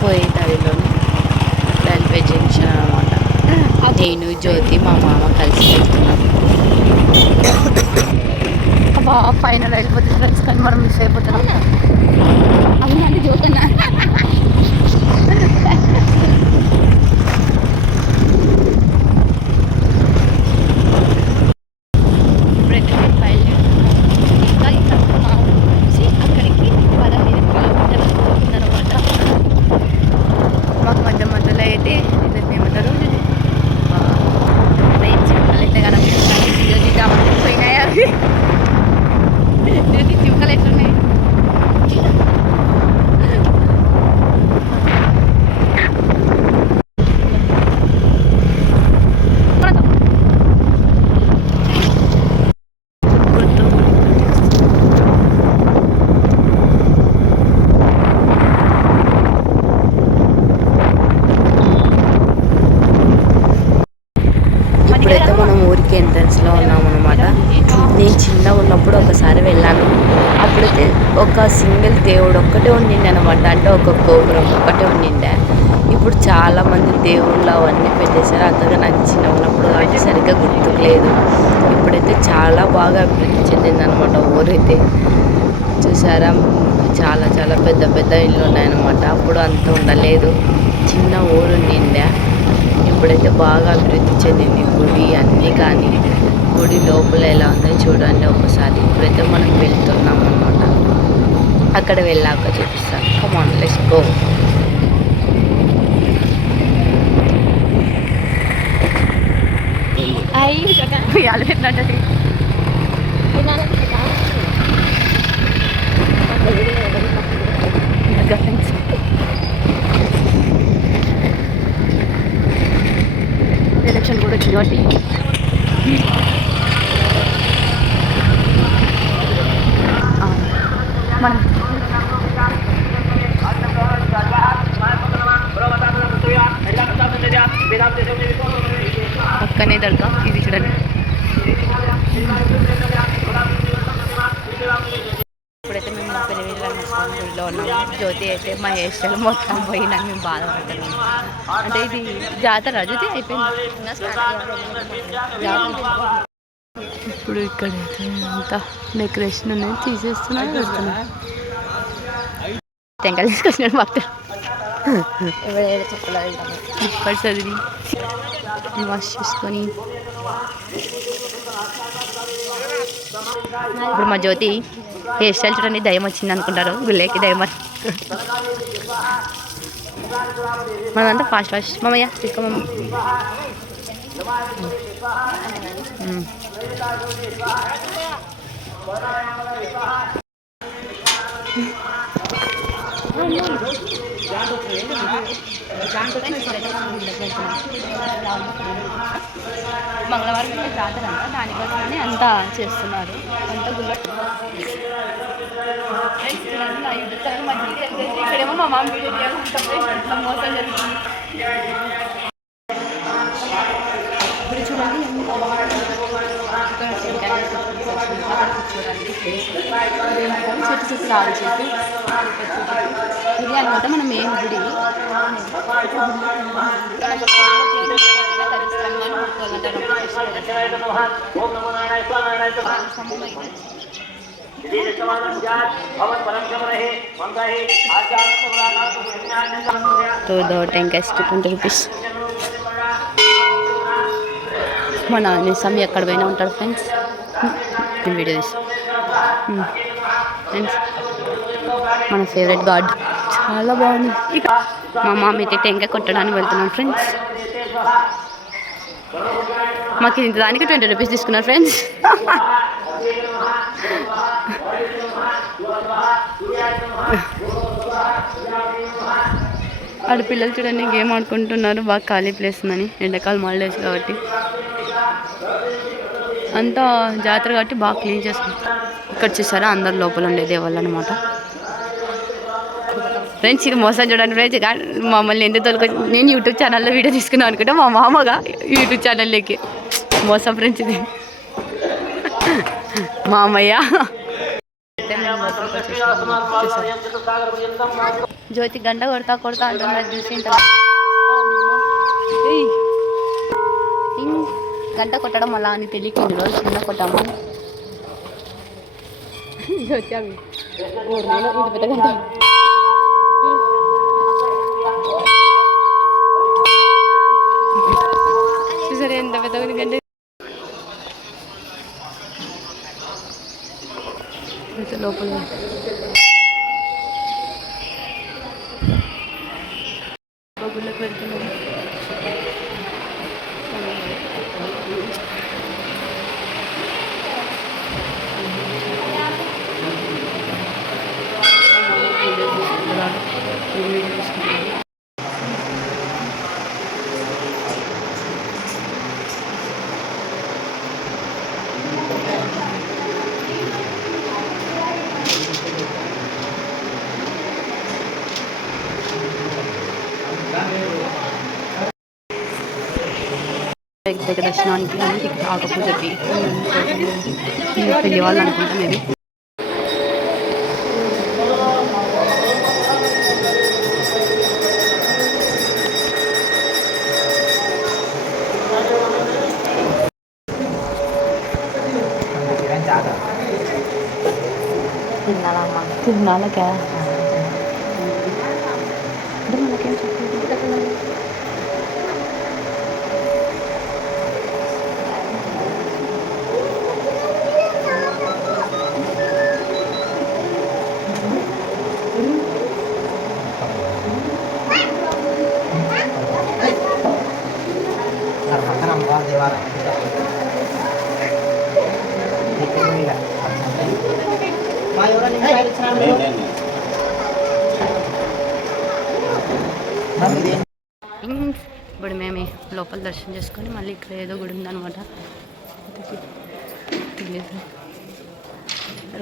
పోయే దారిలోనే railway junction అనమాట. నేను జ్యోతి మా మామ కలిసి వెళ్తున్నాం. అబ్బా ఫైనల్ అయిపోతుంది ఫ్రెండ్స్, కానీ మనం మిస్ అయిపోతున్నాం. అవునండి జ్యోతన్నా. మాకు మధ్య మధ్యలో అయితే ఏమంటారు అయితే కనుక పోయినాయి అవి చిమకలు ఎట్లున్నాయి. ఇప్పుడైతే మనం ఊరికి ఎంట్రన్స్లో ఉన్నామన్నమాట. నేను చిన్నగా ఉన్నప్పుడు ఒకసారి వెళ్ళాను. అప్పుడైతే ఒక సింగిల్ దేవుడు ఒక్కటే ఉండింది అనమాట, అంటే ఒక గోపురం ఒక్కటే ఉండిండే. ఇప్పుడు చాలామంది దేవుళ్ళు అవన్నీ పెట్టేశారు. అంతగా నాకు చిన్న ఉన్నప్పుడు కాబట్టి సరిగ్గా గుర్తులేదు. ఇప్పుడైతే చాలా బాగా అభివృద్ధి చెందిందనమాట ఊరైతే. చూసారా, చాలా చాలా పెద్ద పెద్ద ఇళ్ళు ఉన్నాయన్నమాట. అప్పుడు అంత ఉండలేదు, చిన్న ఊరు ఉండిండే. ఇప్పుడైతే బాగా అభివృద్ధి చెందింది గుడి అన్నీ. కానీ గుడి లోపల ఎలా ఉందో చూడండి ఒకసారి. ఇప్పుడైతే మనం వెళ్తున్నాం అన్నమాట. అక్కడ వెళ్ళాక చూపిస్తాను. Come on let's go. Election కూడా వచ్చింది కాబట్టి మనం పక్కనే దర్గా ఇది చూడండి. ఇప్పుడైతే మేము గుడిలో ఉన్నాము. జ్యోతి అయితే మా హెయిర్ స్టైల్ మొత్తం పోయినా మేము బాధపడుతున్నాము. అంటే ఇది జాతర జ్యోతి అయిపోయింది. ఇప్పుడు ఇక్కడైతే అంతా డెకరేషన్ అనేది తీసేస్తున్నారు, పెడుతున్నారు. టెంకాయలు తీసుకొచ్చినాడు భక్తులు. ఇప్పుడు చదివి వాష్ చేసుకొని ఇప్పుడు మా జ్యోతి హెయిర్ స్టైల్ చూడండి. దయ్యం వచ్చింది అనుకుంటారు, గుళ్ళకి దయ్యం. మనమంతా ఫాస్ట్ ఫాస్ట్. మామయ్య తీసుకోమమ్మ. మంగళవారం జాతర అంట, దానికోసమని అంతా చేస్తున్నారు. అంతా గుళ్ళ ఇక్కడేమో మా మామ వీడియో తీయాలంటే మోసం జరుగుతుంది. ఇప్పుడు చూడండి చెట్టు చుట్టూ రాదు చెట్టు ఇది అనమాట. మనం ఏం గుడి तो दो टैंक 20 రూపీస్. మా నాన్న స్వామి ఎక్కడ పోయినా ఉంటాడు ఫ్రెండ్స్. వీడియో తీసి ఫ్రెండ్స్ మన ఫేవరెట్ గాడ్ చాలా బాగుంది. మా మామ అయితే టెంకాయ కొట్టడానికి వెళ్తున్నాం ఫ్రెండ్స్. మాకు ఇంత దానికి 20 రూపీస్ తీసుకున్నారు ఫ్రెండ్స్. ఆడ పిల్లలు చూడండి గేమ్ ఆడుకుంటున్నారు. బాగా ఖాళీ ప్లేస్ ఉందని, ఎండాకాలం హాలిడేస్ కాబట్టి. అంతా జాతర కాబట్టి బాగా క్లీన్ చేసుకుంటారు. ఇక్కడ చూసారా అందరు లోపల ఉండే దేవాళ్ళు అనమాట ఫ్రెండ్స్. ఇది మోసం చూడండి ఫ్రెండ్స్. మమ్మల్ని ఎందుకు తోలుకొచ్చి నేను యూట్యూబ్ ఛానల్లో వీడియో తీసుకున్నాను అనుకుంటే మా మామగా యూట్యూబ్ ఛానల్లోకి మోసం ఫ్రెండ్స్. ఇది మామయ్య జ్యోతి గంట కొడతా కొడతా అంటున్నారు చూసి గంట కొట్టడం అలా అని తెలియక ఇన్ని రోజులు చిన్న కొట్టాము. జ్యోతి అవి ఇది పెద్ద గంట చూసారు ఎంత పెద్ద గంట. లోపల బొగ్గులకు వెళ్తున్నాం. దగ్గర దర్శనానికి ఇక్కడ ఆగపూజకి పెళ్లి వాళ్ళు అనుకుంటా మేబీ. తిరునాళ్ళకా అంటే మనకేం చెప్పలేదు. ఇప్పుడు మేము లోపల దర్శనం చేసుకొని మళ్ళీ ఇక్కడ ఏదో గుడి ఉందన్నమాట. తెలియదు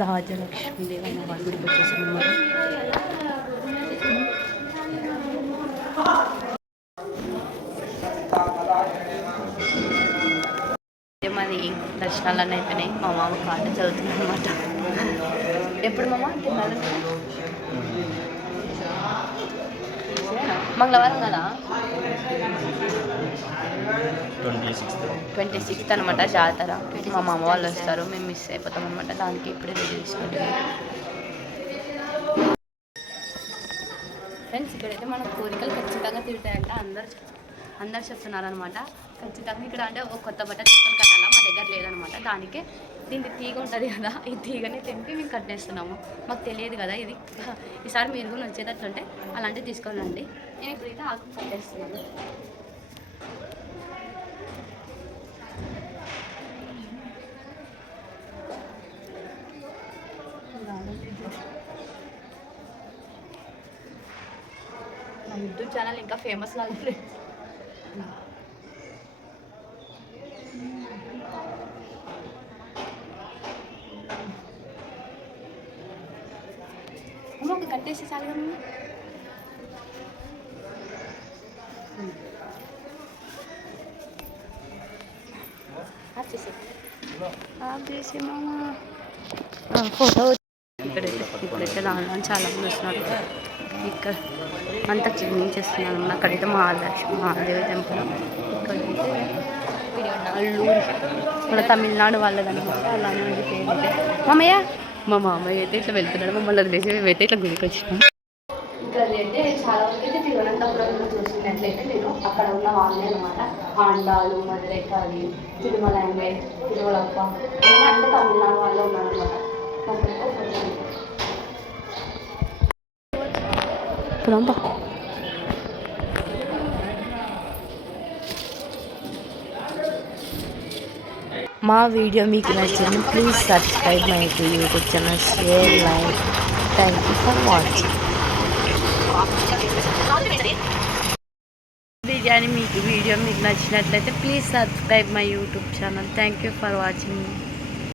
రాజలక్ష్మీదేవి అనే వాళ్ళ గుడికి వచ్చేసాం అనమాట. మాది దర్శనాలన్నీ అయిపోయినాయి. మా మామ పాట చదువుతుంది అనమాట. ఎప్పుడు మామ మంగళవారం కదా 26th అనమాట జాతర. మా మామ వాళ్ళు వస్తారు, మేము మిస్ అయిపోతాం అనమాట. దానికి ఇప్పుడే రెడీ తీసుకుంటాం. ఫ్రెండ్స్ ఇక్కడైతే మన కోరికలు ఖచ్చితంగా తిరుగుతాయంట అందరు చెప్తున్నారనమాట. ఖచ్చితంగా ఇక్కడ అంటే ఒక కొత్త బట్ట తీసుకొని కట్టాలా, మా దగ్గర లేదనమాట. దానికే దీనికి తీగ ఉంటుంది కదా, ఈ తీగని తెంపి మేము కట్టేస్తున్నాము. మాకు తెలియదు కదా ఇది. ఈసారి మీరు కూడా వచ్చేటట్లుంటే అలాంటివి తీసుకోవాలండి. నేను ఇప్పుడైతే ఆకు కట్టేస్తున్నాను. మా యూట్యూబ్ ఛానల్ ఇంకా ఫేమస్ లాగా ఫ్రెండ్స్. ఒక కట్టేసి చాలు కదా ఫోటో. ఇప్పుడైతే దానిలో చాలా మంది వస్తున్నారు. ఇక్కడ అంతా క్లీనింగ్ చేస్తున్నాను. అక్కడైతే మహాదేవి టెంపుల్. ఇక్కడైతే అల్లూరి మన తమిళనాడు వాళ్ళదనమాట. అలానే ఉంది పేరు. మామయ్య మా మామయ్య అయితే ఇట్లా వెళ్తున్నాడు. మమ్మల్ని వదిలేసి మేమైతే ఇట్లా గుడికి వచ్చినాం. ఇక్కడ అయితే చాలా వరకు అయితే తిరువనంతపురం చూసినట్లయితే నేను అక్కడ ఉన్న వాళ్ళే అనమాట. ఆండాలు, మధురైకాళి, తిరుమల తిరుమలప్ప అంటే తమిళనాడు వాళ్ళే ఉన్నారనమాట. మా వీడియో మీకు నచ్చింది, please subscribe my YouTube channel, share, like. Thank you for watching. Video మీకు నచ్చినట్లయితే please subscribe my YouTube channel. Thank you for watching.